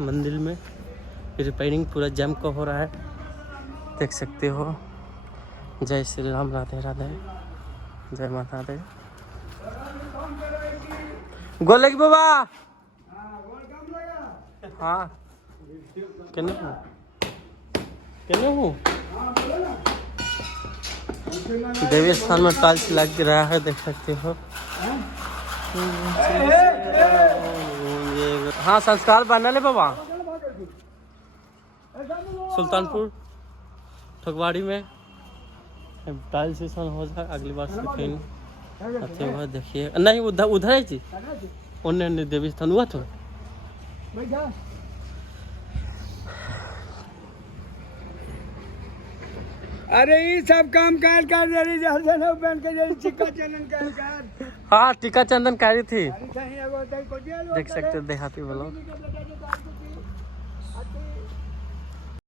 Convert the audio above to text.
मंदिर में रिपेयरिंग पूरा जम का हो रहा है, देख सकते हो। जय श्री राम, राधे राधे, जय माता दी। गोल लगी बाबा। हाँ कहने हूँ देवी स्थान में टाइल्स लग रहा है, देख सकते हो। हाँ संस्कार बनल है बाबा, सुल्तानपुर ठकवाड़ी में टाइल्स हो जाए अगली बार से कहीं अथी हुआ। देखिए नहीं उधर है जी, उन्हें देवी स्थान हुआ तो। अरे ये सब काम कर टीका चंदन कर। हाँ टीका चंदन कारी थी, देख सकते हो देहाती वालों।